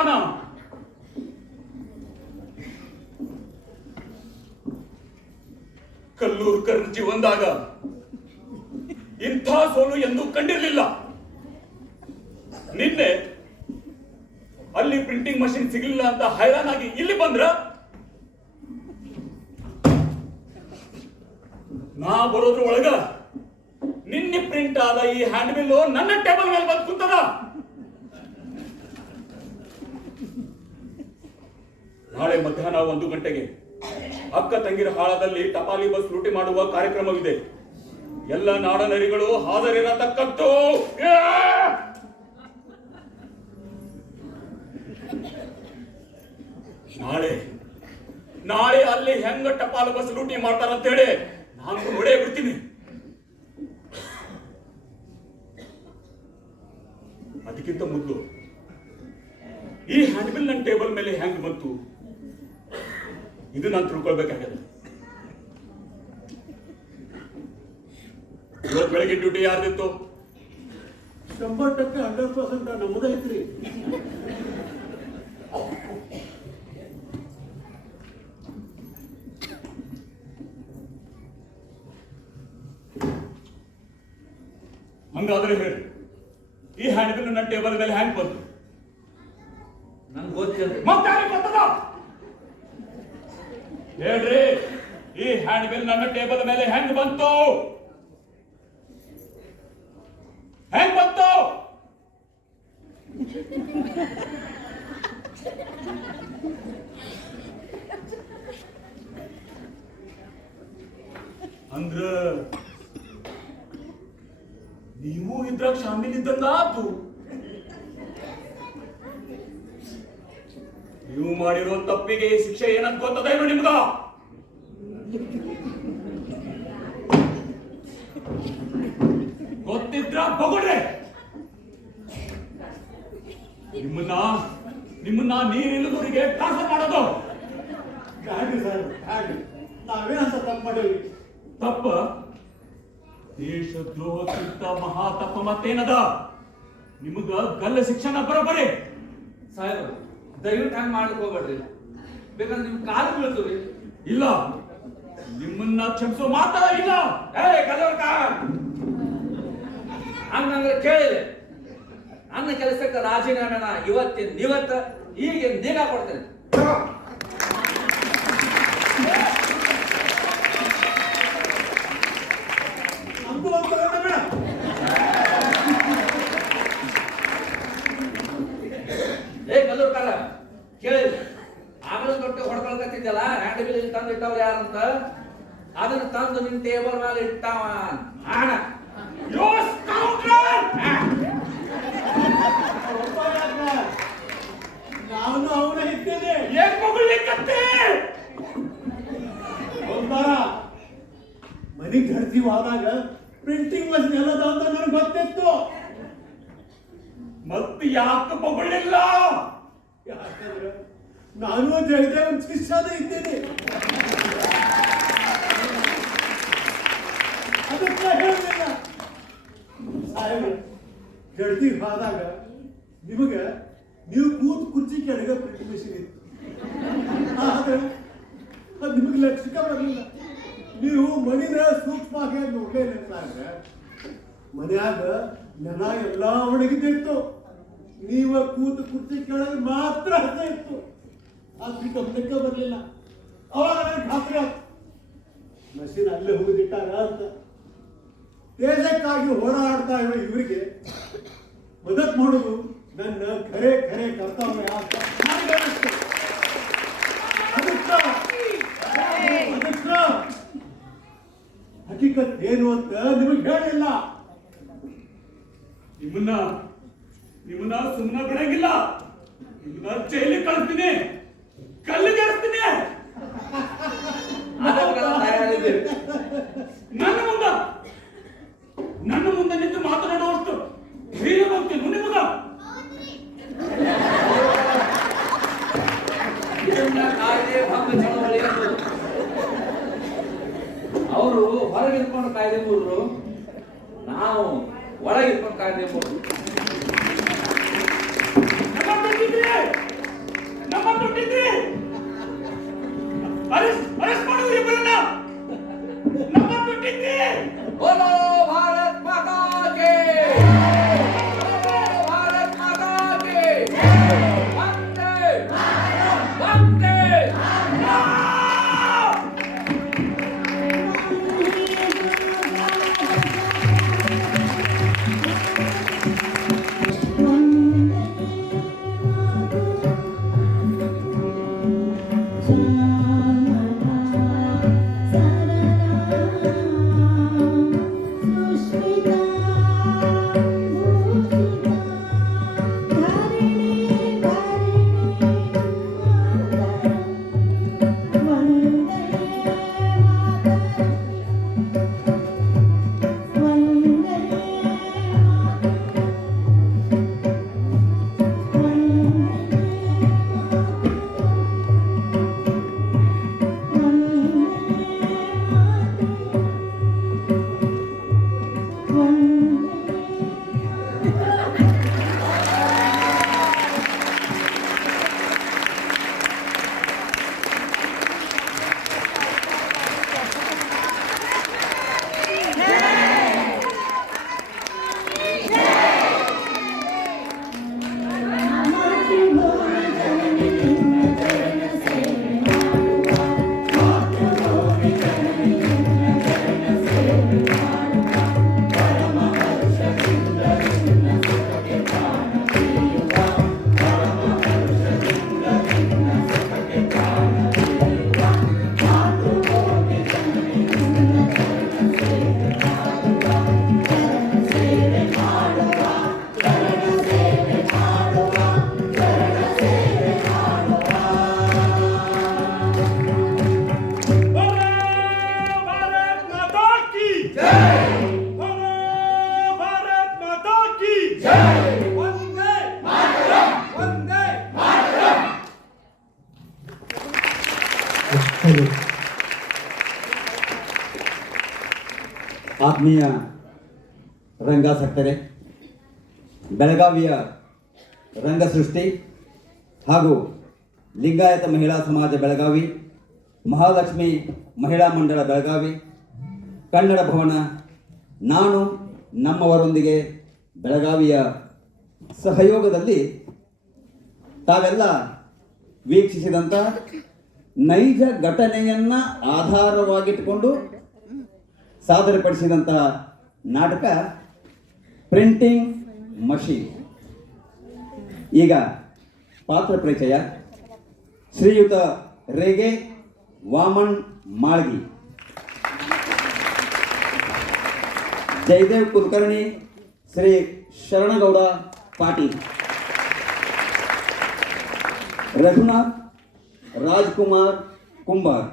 ಅವಮಾನ. ಕಲ್ಲೂರ್ಕರ್ ಜೀವನದಾಗ ಇಂಥ ಸೋಲು ಎಂದೂ ಕಂಡಿರಲಿಲ್ಲ. ನಿನ್ನೆ ಅಲ್ಲಿ ಪ್ರಿಂಟಿಂಗ್ ಮಷಿನ್ ಸಿಗಲಿಲ್ಲ ಅಂತ ಹೈರಾಣಾಗಿ ಇಲ್ಲಿ ಬಂದ್ರ ನಾ ಬರೋದ್ರ ಒಳಗ ನಿನ್ನೆ ಪ್ರಿಂಟ್ ಆದ ಈ ಹ್ಯಾಂಡ್ ಬಿಲ್ ನನ್ನ ಟೇಬಲ್ ಮೇಲೆ ಬಂದು ಕುಂತದ. ನಾಳೆ ಮಧ್ಯಾಹ್ನ 1 ಗಂಟೆಗೆ ಅಕ್ಕ ತಂಗಿರ ಹಾಳದಲ್ಲಿ ಟಪಾಲಿ ಬಸ್ ಲೂಟಿ ಮಾಡುವ ಕಾರ್ಯಕ್ರಮವಿದೆ. ಎಲ್ಲ ನಾಡನರಿಗಳು ಹಾಜರಿರತಕ್ಕದ್ದು. ನಾಳೆ ಅಲ್ಲಿ ಹೆಂಗ ಟಪಾಲು ಬಸ್ ಲೂಟಿ ಮಾಡ್ತಾರಂತೇಳಿ ನಾನು ನೋಡೇ ಬಿಡ್ತೀನಿ. ಅದಕ್ಕಿಂತ ಮೊದಲು ಈ ಹ್ಯಾಂಡ್ ಬಿಲ್ ನನ್ನ ಟೇಬಲ್ ಮೇಲೆ ಹೆಂಗ್ ಬಂತು ಇದು ನಾನು ತಿಳ್ಕೊಳ್ಬೇಕಾಗ್ಯದ. ಇವತ್ತು ಬೆಳಗ್ಗೆ ಡ್ಯೂಟಿ ಯಾರ್ದಿತ್ತು? 100% 100% ನಮ್ಮದೈತ್ರಿ. ಹಂಗಾದ್ರೆ ಹೇಳಿ, ಈ ಹ್ಯಾಂಡ್ ಬಿಲ್ ನನ್ನ ಟೇಬಲ್ ಮೇಲೆ ಹ್ಯಾಂಗ್ ಬಂತು? ನಂಗೆ ಗೊತ್ತಿಲ್ಲ. ಮತ್ತೆ ಗೊತ್ತದ? ಹೇಳ್ರಿ, ಈ ಹ್ಯಾಂಡ್ ಬಿಲ್ ನನ್ನ ಟೇಬಲ್ ಮೇಲೆ ಹೆಂಗ್ ಬಂತು? ಹೆಂಗ್ ಬಂತು? ಅಂದ್ರ ನೀವು ಇದ್ರಾಗ ಶಾಮಿಲ್ ಇದ್ದಂಗ ಆತು. ನೀವು ಮಾಡಿರೋ ತಪ್ಪಿಗೆ ಶಿಕ್ಷೆ ಏನಂತ ಗೊತ್ತದೇನು ನಿಮ್ಗ? ಗೊತ್ತಿದ್ರ ಬಗುಡ್ರೆ. ನಿಮ್ಮನ್ನ ನೀರಿಲ್ಲದವರಿಗೆ ಟ್ರಾನ್ಸ್ಫರ್ ಮಾಡೋದು. ನಾವೇ ಅಂತ ತಪ್ಪು ಮಾಡೇವಿ. ತಪ್ಪ? ದೇಶದ್ರೋಹಕ್ಕಿಂತ ಮಹಾ ತಪ್ಪ ಮತ್ತೇನದ? ನಿಮಗ ಗಲ್ಲ ಶಿಕ್ಷಣ ಬರೋಬರಿ. ಸಾಹೇಬ್ ದಯವಿಟ್ಟು ಹಂಗೆ ಮಾಡ್ಲಿಕ್ಕೆ ಹೋಗ್ಬೇಡ್ರಿ, ಬೇಕಾದ್ರೆ ನಿಮ್ ಕಾಲು ಬೀಳ್ತೀವಿ. ಇಲ್ಲ, ನಿಮ್ಮನ್ನ ಕ್ಷಮಿಸೋ ಮಾತಾ ಇಲ್ಲ. ಹಂಗಂದ್ರೆ ಕೇಳಿದೆ, ನನ್ನ ಕೆಲಸಕ್ಕೆ ರಾಜೀನಾಮೆನ ಇವತ್ತ ಈಗ ನೀಗ ಕೊಡ್ತೇನೆ. ಕಲ್ಲೂರ್ಕರ ಕೇಳಿದೆ, ಆಗಲೂ ತೊಟ್ಟು ಹೊಡ್ಕೊಳ್ಕತ್ತಿದ್ದಲ್ಲ, ಹ್ಯಾಂಡ್ ಬಿಲ್ ತಂದು ಇಟ್ಟವ್ರು ಯಾರಂತ, ಅದನ್ನ ತಂದು ನಿನ್ ಟೇಬಲ್ ಮೇಲೆ ಇಟ್ಟವ ಹಣ. ನಾನು ಅವನ ಇದ್ದೇನೆ. ಏನ್ ಮಗುಳ್ಲಿಕ್ಕತ್ತೆ? ಮನೆಗೆ ಧಡ್ತೀವಿ ಆದಾಗ ಪ್ರಿಂಟಿಂಗ್ ಮಷಿನ್ ಎಲ್ಲದ ಅಂತ ನನಗೆ ಗೊತ್ತಿತ್ತು. ಮತ್ತೆ ಯಾಕೆ ಮಗುಳಿಲ್ಲ? ಯಾಕಂದ್ರೆ ನಾನು ಜಯದೇವನ್ ಶಿಷ್ಯದ ಇದ್ದೇನೆ. ಅದಕ್ಕೆ ಹೇಳಲಿಲ್ಲ. ಸಾಹೇಬ್ ಜಡ್ತಿ ಆದಾಗ ನಿಮಗೆ ನೀವು ಕೂತ್ ಕುರ್ಚಿ ಕೆಳಗೆ ಪ್ರಿಂಟಿಂಗ್ ಮಷಿನ್ ಇತ್ತು. ಆದ್ರೆ ಅದು ನಿಮಗೆ ಲಕ್ಷಿಕ ಬರಲಿಲ್ಲ. ನೀವು ಮನಿನ ಸೂಕ್ಷ್ಮವಾಗಿ ನೋಡ್ಲೇ ಇಲ್ಲ ಸಾಹೇಬ್ರೆ. ಮನ್ಯಾಗ ನೆಲ ಎಲ್ಲ ಒಣಗಿದ್ದಿತ್ತು, ನೀವ ಕೂತ ಕುರ್ಚಿ ಕೆಳಗೆ ಮಾತ್ರ ಹಸ ಇತ್ತು. ಅದು ಗಮನಕ್ಕೆ ಬರಲಿಲ್ಲ. ಅವಾಗ ನನಗೆ ಖಾತ್ರಿ ಆಯ್ತು ಮಷೀನ್ ಅಲ್ಲೇ ಹೋಗಿಟ್ಟಾರ ಅಂತ. ದೇಶಕ್ಕಾಗಿ ಹೋರಾಡ್ತಾ ಇರೋ ಇವರಿಗೆ ಮದತ್ ಮಾಡೋದು ನನ್ನ ಖರೆ ಕರ್ತವ್ಯ ಅಂತ ನನಗೆ ಅನಿಸ್ತು. ಅದಕ್ಕ ಹಕೀಕತ್ ಏನು ಅಂತ ನಿಮಗೆ ಹೇಳಿಲ್ಲ. ನಿಮ್ಮನ್ನ ಸುಮ್ಮನೆ ಬಿಡಂಗಿಲ್ಲ. ನಿಮ್ಮನ್ನ ಜೈಲಿಗೆ ಕಳಿಸ್ತೀನಿ, ಕಲ್ಲಿಗೇರಿಸ್ತೀನಿ. ನನ್ನ ಮುಂದೆ ನಿಂತು ಮಾತನಾಡುವಷ್ಟು ಧೈರ್ಯ ಬಂತೀನಿ ನಿಮಗ? ಅವರು ಹೊರಗೆ ಇಟ್ಕೊಂಡು ಕಾಯ್ದೆ ಮೂರು, ನಾವು ಒಳಗೆ ಇಟ್ಕೊಂಡು ಕಾಯ್ದೆ ಮೂರು. ಕೊಟ್ಟಿದ್ರಿ. ಅರೆಸ್ಟ್ ಮಾಡುವ ಇಬ್ಬರನ್ನ ನಂಬರ್ ಕೊಟ್ಟಿದ್ರಿ. बोलो भारत माता की बोलो भारत माता की वंदे वंदे ಆತ್ಮೀಯ ರಂಗಾಸಕ್ತರೆ, ಬೆಳಗಾವಿಯ ರಂಗಸೃಷ್ಟಿ ಹಾಗೂ ಲಿಂಗಾಯತ ಮಹಿಳಾ ಸಮಾಜ ಬೆಳಗಾವಿ, ಮಹಾಲಕ್ಷ್ಮಿ ಮಹಿಳಾ ಮಂಡಳ ಬೆಳಗಾವಿ, ಕನ್ನಡ ಭವನ, ನಾನು ನಮ್ಮವರೊಂದಿಗೆ ಬೆಳಗಾವಿಯ ಸಹಯೋಗದಲ್ಲಿ ತಾವೆಲ್ಲ ವೀಕ್ಷಿಸಿದಂಥ ನೈಜ ಘಟನೆಯನ್ನು ಆಧಾರವಾಗಿಟ್ಟುಕೊಂಡು ಸಾದರಪಡಿಸಿದಂತಹ ನಾಟಕ ಪ್ರಿಂಟಿಂಗ್ ಮಷೀನ್. ಈಗ ಪಾತ್ರ ಪರಿಚಯ. ಶ್ರೀಯುತ ರೇಗೆ ವಾಮನ್ ಮಾಳ್ಗಿ, ಜಯದೇವ್ ಕುಲಕರ್ಣಿ, ಶ್ರೀ ಶರಣಗೌಡ ಪಾಟೀಲ್, ರಘುನಾಥ್ ರಾಜ್ಕುಮಾರ್ ಕುಂಬಾರ್,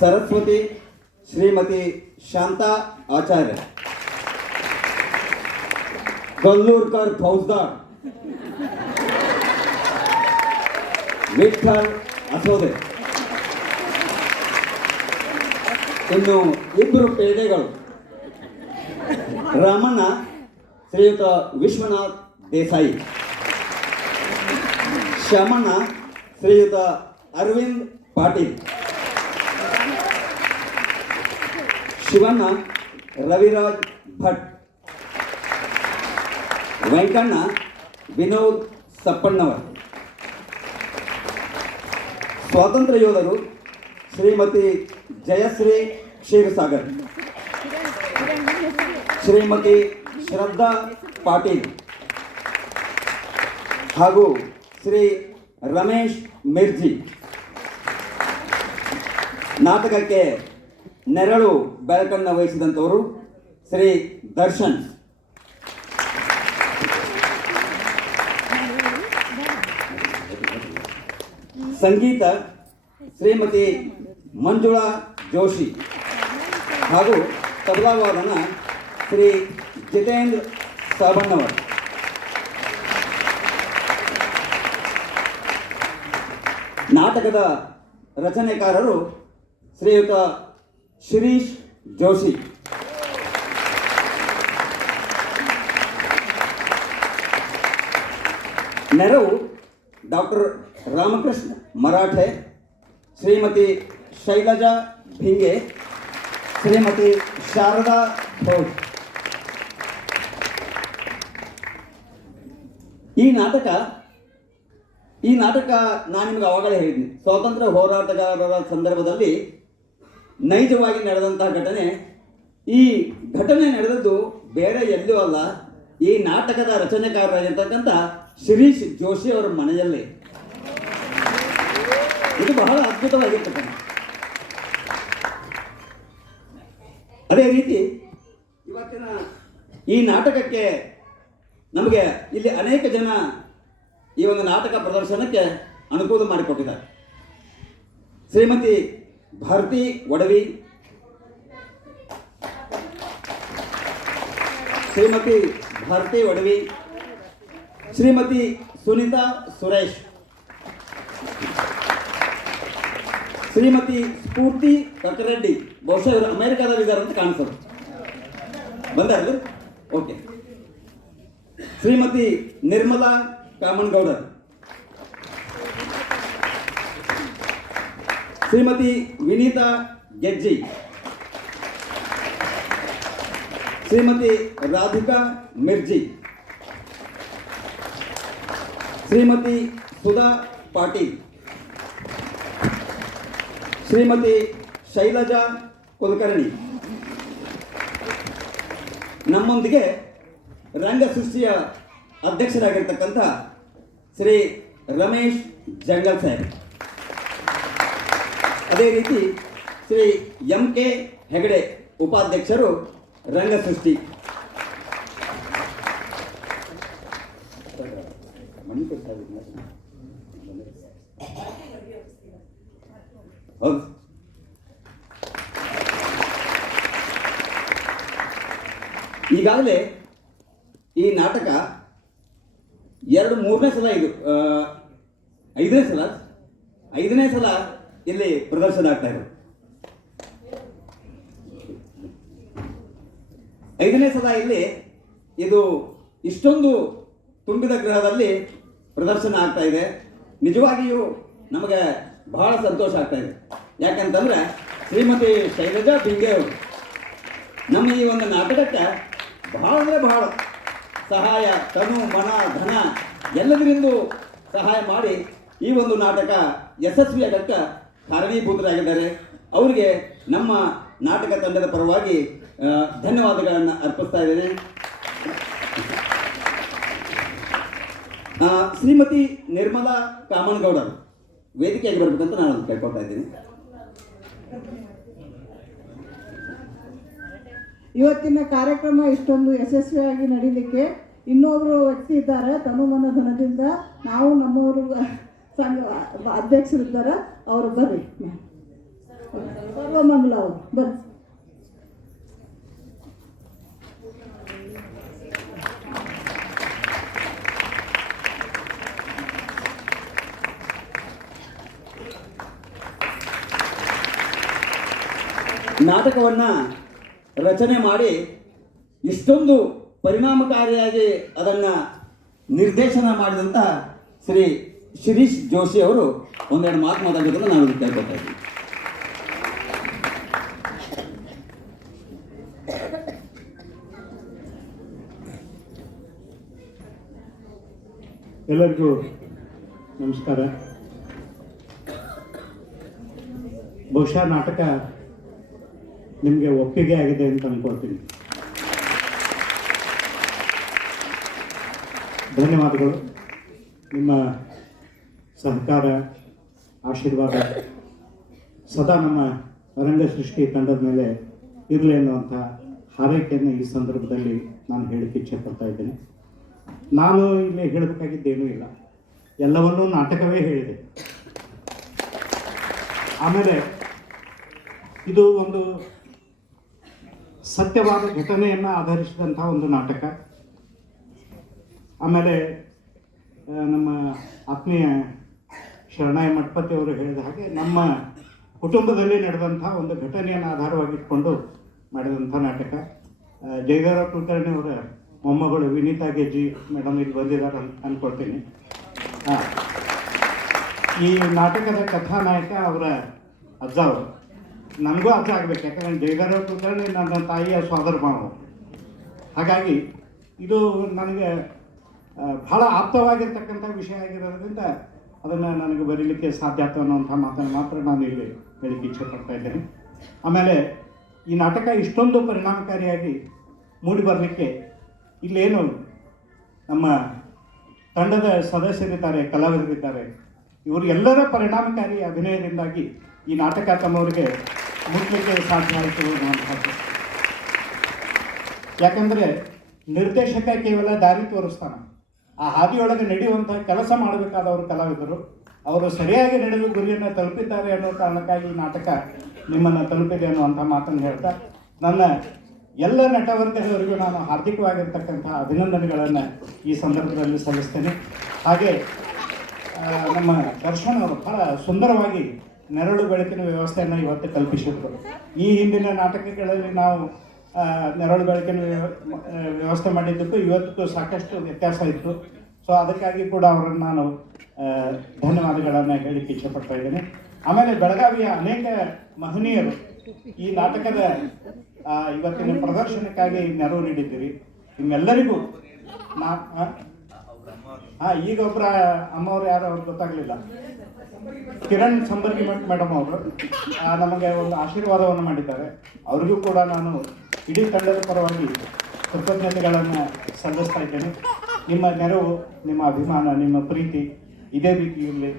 सरस्वती श्रीमती शांता आचार्य, कल्लूरकर फौजदार, विठ्ठल असोदे, ಇನ್ನು ಇಬ್ಬರು ಪೇದೆಗಳು, ರಾಮಣ್ಣ ಶ್ರೀಯುತ ವಿಶ್ವನಾಥ್ ದೇಸಾಯಿ, ಶ್ಯಾಮಣ್ಣ ಶ್ರೀಯುತ ಅರವಿಂದ್ ಪಾಟೀಲ್, ಶಿವಣ್ಣ ರವಿರಾಜ್ ಭಟ್, ವೆಂಕಣ್ಣ ವಿನೋದ್ ಸಪ್ಪಣ್ಣವರ್. ಸ್ವಾತಂತ್ರ್ಯ ಯೋಧರು ಶ್ರೀಮತಿ ಜಯಶ್ರೀ ಕ್ಷೀರಸಾಗರ್, ಶ್ರೀಮತಿ ಶ್ರದ್ಧಾ ಪಾಟೀಲ್ ಹಾಗೂ ಶ್ರೀ ರಮೇಶ್ ಮಿರ್ಜಿ. ನಾಟಕಕ್ಕೆ ನೆರಳು ಬೆಳಕನ್ನು ವಹಿಸಿದಂಥವರು ಶ್ರೀ ದರ್ಶನ್. ಸಂಗೀತ ಶ್ರೀಮತಿ ಮಂಜುಳಾ ಜೋಶಿ ಹಾಗೂ ತಬಲಾವಾದನ ಶ್ರೀ ಜಿತೇಂದ್ರ ಸಾಬಣ್ಣವರ್. ನಾಟಕದ ರಚನೆಕಾರರು ಶ್ರೀಯುತ ಶಿರೀಶ್ ಜೋಶಿ. ನೆರವು ಡಾಕ್ಟರ್ ರಾಮಕೃಷ್ಣ ಮರಾಠೆ, ಶ್ರೀಮತಿ ಶೈಲಜಾ ಭಿಂಗೆ, ಶ್ರೀಮತಿ ಶಾರದಾ ಘೋಷ್. ಈ ನಾಟಕ ನಾನು ನಿಮಗೆ ಅವಾಗಲೇ ಹೇಳಿದ್ದೀನಿ, ಸ್ವಾತಂತ್ರ್ಯ ಹೋರಾಟಗಾರರ ಸಂದರ್ಭದಲ್ಲಿ ನೈಜವಾಗಿ ನಡೆದಂತಹ ಘಟನೆ. ಈ ಘಟನೆ ನಡೆದದ್ದು ಬೇರೆ ಎಲ್ಲೂ ಅಲ್ಲ, ಈ ನಾಟಕದ ರಚನೆಕಾರರಾಗಿರ್ತಕ್ಕಂಥ ಶಿರೀಶ್ ಜೋಶಿ ಅವರ ಮನೆಯಲ್ಲಿ. ಇದು ಬಹಳ ಅದ್ಭುತವಾಗಿರ್ತಕ್ಕಂಥ. ಅದೇ ರೀತಿ ಇವತ್ತಿನ ಈ ನಾಟಕಕ್ಕೆ ನಮಗೆ ಇಲ್ಲಿ ಅನೇಕ ಜನ ಈ ಒಂದು ನಾಟಕ ಪ್ರದರ್ಶನಕ್ಕೆ ಅನುಕೂಲ ಮಾಡಿಕೊಟ್ಟಿದ್ದಾರೆ. ಶ್ರೀಮತಿ ಭಾರತಿ ಒಡವಿ, ಶ್ರೀಮತಿ ಸುನೀತಾ ಸುರೇಶ್, ಶ್ರೀಮತಿ ಸ್ಫೂರ್ತಿ ಕಕ್ಕರೆಡ್ಡಿ, ಬಹುಶಃ ಇವರು ಅಮೆರಿಕಾದಲ್ಲಿದ್ದಾರೆ ಅಂತ ಕಾಣಿಸೋದು. ಬಂದಾರ? ಓಕೆ. ಶ್ರೀಮತಿ ನಿರ್ಮಲಾ ಕಾಮನ್ಗೌಡರ್, ಶ್ರೀಮತಿ ವಿನೀತಾ ಗೆಜ್ಜಿ, ಶ್ರೀಮತಿ ರಾಧಿಕಾ ಮಿರ್ಜಿ, ಶ್ರೀಮತಿ ಸುಧಾ ಪಾಟೀಲ್, ಶ್ರೀಮತಿ ಶೈಲಜಾ ಕುಲಕರ್ಣಿ. ನಮ್ಮೊಂದಿಗೆ ರಂಗಸೃಷ್ಟಿಯ ಅಧ್ಯಕ್ಷರಾಗಿರ್ತಕ್ಕಂಥ ಶ್ರೀ ರಮೇಶ್ ಜಂಗಲ್ ಸಾಹೇಬ್, ಅದೇ ರೀತಿ ಶ್ರೀ MK ಹೆಗಡೆ ಉಪಾಧ್ಯಕ್ಷರು ರಂಗಸೃಷ್ಟಿ. ಹೌದು. ಈಗಾಗಲೇ ಈ ನಾಟಕ 2-3ನೇ ಸಲ, ಇದು 5ನೇ ಸಲ ಇಲ್ಲಿ ಪ್ರದರ್ಶನ ಆಗ್ತಾ ಇದೆ. 5ನೇ ಸಲ ಇಲ್ಲಿ ಇದು ಇಷ್ಟೊಂದು ತುಂಬಿದ ಗೃಹದಲ್ಲಿ ಪ್ರದರ್ಶನ ಆಗ್ತಾ ಇದೆ. ನಿಜವಾಗಿಯೂ ನಮಗೆ ಬಹಳ ಸಂತೋಷ ಆಗ್ತಾ ಇದೆ. ಯಾಕಂತಂದ್ರೆ ಶ್ರೀಮತಿ ಶೈಲಜಾ ಭಿಂಗೆ ಅವರು ನಮ್ಮ ಈ ಒಂದು ನಾಟಕಕ್ಕೆ ಬಹಳ ಸಹಾಯ, ತನು ಮನ ಧನ ಎಲ್ಲದರಿಂದಲೂ ಸಹಾಯ ಮಾಡಿ ಈ ಒಂದು ನಾಟಕ ಯಶಸ್ವಿಯಾಗಕ್ಕೆ ಕಾರಣೀಭೂತರಾಗಿದ್ದಾರೆ. ಅವರಿಗೆ ನಮ್ಮ ನಾಟಕ ತಂಡದ ಪರವಾಗಿ ಧನ್ಯವಾದಗಳನ್ನು ಅರ್ಪಿಸ್ತಾ ಇದ್ದೇನೆ. ಶ್ರೀಮತಿ ನಿರ್ಮಲಾ ಕಾಮನ್ಗೌಡರು ವೇದಿಕೆಯಾಗಿ ಬರಬೇಕಂತ ನಾನು ಕೇಳ್ಕೊಳ್ತಾ ಇದ್ದೀನಿ. ಇವತ್ತಿನ ಕಾರ್ಯಕ್ರಮ ಇಷ್ಟೊಂದು ಯಶಸ್ವಿಯಾಗಿ ನಡೀಲಿಕ್ಕೆ ಇನ್ನೊಬ್ಬರು ವ್ಯಕ್ತಿ ಇದ್ದಾರೆ, ತನುಮನ ಧನದಿಂದ. ನಾವು ನಮ್ಮವರು ಸಂಘ ಅಧ್ಯಕ್ಷರಿದ್ದಾರೆ, ಅವರು ಬರ್ರಿ. ಸರ್ವಮಂಗಲ ಅವರು ಬರ್ರಿ. ನಾಟಕವನ್ನು ರಚನೆ ಮಾಡಿ ಇಷ್ಟೊಂದು ಪರಿಣಾಮಕಾರಿಯಾಗಿ ಅದನ್ನು ನಿರ್ದೇಶನ ಮಾಡಿದಂಥ ಶ್ರೀ ಶಿರೀಶ್ ಜೋಶಿ ಅವರು ಒಂದೆರಡು ಮಾತು ಮಾತಾಡೋದನ್ನು ನಾನು ಕೇಳ್ಕೊತಾ ಇದ್ದೀನಿ. ಎಲ್ಲರಿಗೂ ನಮಸ್ಕಾರ. ಬಹುಶಃ ನಾಟಕ ನಿಮಗೆ ಒಪ್ಪಿಗೆ ಆಗಿದೆ ಅಂತ ಅನ್ಕೊಳ್ತೀನಿ. ಧನ್ಯವಾದಗಳು. ನಿಮ್ಮ ಸಹಕಾರ, ಆಶೀರ್ವಾದ ಸದಾ ನಮ್ಮ ರಂಗಸೃಷ್ಟಿ ತಂಡದ ಮೇಲೆ ಇರಲಿ ಅನ್ನುವಂಥ ಹಾರೈಕೆಯನ್ನು ಈ ಸಂದರ್ಭದಲ್ಲಿ ನಾನು ಹೇಳಕ್ಕೆ ಇಚ್ಛೆಪಡ್ತಾ ಇದ್ದೇನೆ. ನಾನು ಇಲ್ಲಿ ಹೇಳಬೇಕಾಗಿದ್ದೇನೂ ಇಲ್ಲ, ಎಲ್ಲವನ್ನೂ ನಾಟಕವೇ ಹೇಳಿದೆ. ಆಮೇಲೆ ಇದು ಒಂದು ಸತ್ಯವಾದ ಘಟನೆಯನ್ನು ಆಧರಿಸಿದಂಥ ಒಂದು ನಾಟಕ. ಆಮೇಲೆ ನಮ್ಮ ಆತ್ಮೀಯ ಶರಣಯ್ಯ ಮಠಪತಿ ಅವರು ಹೇಳಿದ ಹಾಗೆ ನಮ್ಮ ಕುಟುಂಬದಲ್ಲಿ ನಡೆದಂಥ ಒಂದು ಘಟನೆಯನ್ನು ಆಧಾರವಾಗಿಟ್ಕೊಂಡು ಮಾಡಿದಂಥ ನಾಟಕ. ಜಯಗಾರ ಕುಲಕರ್ಣಿ ಅವರ ಮೊಮ್ಮಗಳು ವಿನೀತಾ ಗೆಜ್ಜಿ ಮೇಡಮ್ ಇಲ್ಲಿ ಬಂದಿದ್ದಾರೆ ಅಂತ ಅಂದ್ಕೊಳ್ತೀನಿ. ಹಾಂ, ಈ ನಾಟಕದ ಕಥಾನಾಯಕ ಅವರ ಅಜ್ಜ ಅವರು. ನನಗೂ ಅಜ್ಜ ಆಗಬೇಕು, ಯಾಕಂದರೆ ಜಯಗಾರ ಕುಲಕರ್ಣಿ ನನ್ನ ತಾಯಿಯ ಸೋದರ ಮಾವ. ಹಾಗಾಗಿ ಇದು ನನಗೆ ಬಹಳ ಆಪ್ತವಾಗಿರ್ತಕ್ಕಂಥ ವಿಷಯ ಆಗಿರೋದ್ರಿಂದ ಅದನ್ನು ನನಗೆ ಬರೀಲಿಕ್ಕೆ ಸಾಧ್ಯ ಆಗ್ತದೆ ಅನ್ನೋಂಥ ಮಾತನ್ನು ಮಾತ್ರ ನಾನು ಇಲ್ಲಿ ಹೇಳಲಿಕ್ಕೆ ಇಚ್ಛೆಪಡ್ತಾ ಇದ್ದೇನೆ. ಆಮೇಲೆ ಈ ನಾಟಕ ಇಷ್ಟೊಂದು ಪರಿಣಾಮಕಾರಿಯಾಗಿ ಮೂಡಿ ಬರಲಿಕ್ಕೆ ಇಲ್ಲೇನು ನಮ್ಮ ತಂಡದ ಸದಸ್ಯರಿದ್ದಾರೆ, ಕಲಾವಿದರಿದ್ದಾರೆ, ಇವರೆಲ್ಲರ ಪರಿಣಾಮಕಾರಿ ಅಭಿನಯದಿಂದಾಗಿ ಈ ನಾಟಕ ತಮ್ಮವರಿಗೆ ಮುಟ್ಲಿಕ್ಕೆ ಸಾಧ್ಯ ಆಯಿತು ಅನ್ನುವಂಥದ್ದು. ಯಾಕಂದರೆ ನಿರ್ದೇಶಕ ಕೇವಲ ದಾರಿ ತೋರಿಸ್ತಾನೆ, ಆ ಹಾದಿಯೊಳಗೆ ನಡೆಯುವಂಥ ಕೆಲಸ ಮಾಡಬೇಕಾದವರು ಕಲಾವಿದರು. ಅವರು ಸರಿಯಾಗಿ ನಡೆದು ಗುರಿಯನ್ನು ತಲುಪಿದ್ದಾರೆ ಅನ್ನೋ ಕಾರಣಕ್ಕಾಗಿ ಈ ನಾಟಕ ನಿಮ್ಮನ್ನು ತಲುಪಿದೆ ಅನ್ನುವಂಥ ಮಾತನ್ನು ಹೇಳ್ತಾ ನನ್ನ ಎಲ್ಲ ನಟವರ್ಗದವರಿಗೂ ನಾನು ಹಾರ್ದಿಕವಾಗಿರ್ತಕ್ಕಂಥ ಅಭಿನಂದನೆಗಳನ್ನು ಈ ಸಂದರ್ಭದಲ್ಲಿ ಸಲ್ಲಿಸ್ತೇನೆ. ಹಾಗೆ ನಮ್ಮ ದರ್ಶನ್ ಅವರು ಬಹಳ ಸುಂದರವಾಗಿ ನೆರಳು ಬೆಳಕಿನ ವ್ಯವಸ್ಥೆಯನ್ನು ಇವತ್ತು ಕಲ್ಪಿಸಿದ್ರು. ಈ ಹಿಂದಿನ ನಾಟಕಗಳಲ್ಲಿ ನಾವು ನೆರಳು ಬೆಳಕಿನ ವ್ಯವಸ್ಥೆ ಮಾಡಿದ್ದಕ್ಕೂ ಇವತ್ತಿಗೂ ಸಾಕಷ್ಟು ವ್ಯತ್ಯಾಸ ಇತ್ತು. ಸೊ ಅದಕ್ಕಾಗಿ ಕೂಡ ಅವರನ್ನು ನಾನು ಧನ್ಯವಾದಗಳನ್ನು ಹೇಳಲಿಕ್ಕೆ ಇಚ್ಛೆಪಡ್ತಾ ಇದ್ದೇನೆ. ಆಮೇಲೆ ಬೆಳಗಾವಿಯ ಅನೇಕ ಮಹನೀಯರು ಈ ನಾಟಕದ ಇವತ್ತಿನ ಪ್ರದರ್ಶನಕ್ಕಾಗಿ ನೆರವು ನೀಡಿದ್ದೀರಿ. ನಿಮ್ಮೆಲ್ಲರಿಗೂ ಈಗ ಒಬ್ಬರ ಅಮ್ಮವ್ರು ಯಾರು ಅವ್ರಿಗೆ ಗೊತ್ತಾಗಲಿಲ್ಲ, ಕಿರಣ್ ಸಂಬರ್ಗಿ ಮೇಡಮ್ ಅವರು ನಮಗೆ ಒಂದು ಆಶೀರ್ವಾದವನ್ನು ಮಾಡಿದ್ದಾರೆ. ಅವರಿಗೂ ಕೂಡ ನಾನು ಇಡೀ ತಂಡದ ಪರವಾಗಿ ಕೃತಜ್ಞತೆಗಳನ್ನು ಸಲ್ಲಿಸ್ತಾ ಇದ್ದೇನೆ. ನಿಮ್ಮ ನೆರವು, ನಿಮ್ಮ ಅಭಿಮಾನ, ನಿಮ್ಮ ಪ್ರೀತಿ ಇದೇ ರೀತಿ ಇರಲಿ.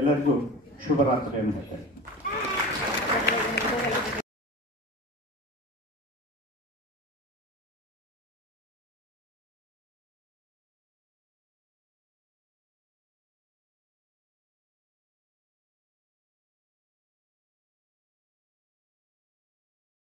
ಎಲ್ಲರಿಗೂ ಶುಭರಾತ್ರಿಯನ್ನು ಹೇಳ್ತೇನೆ.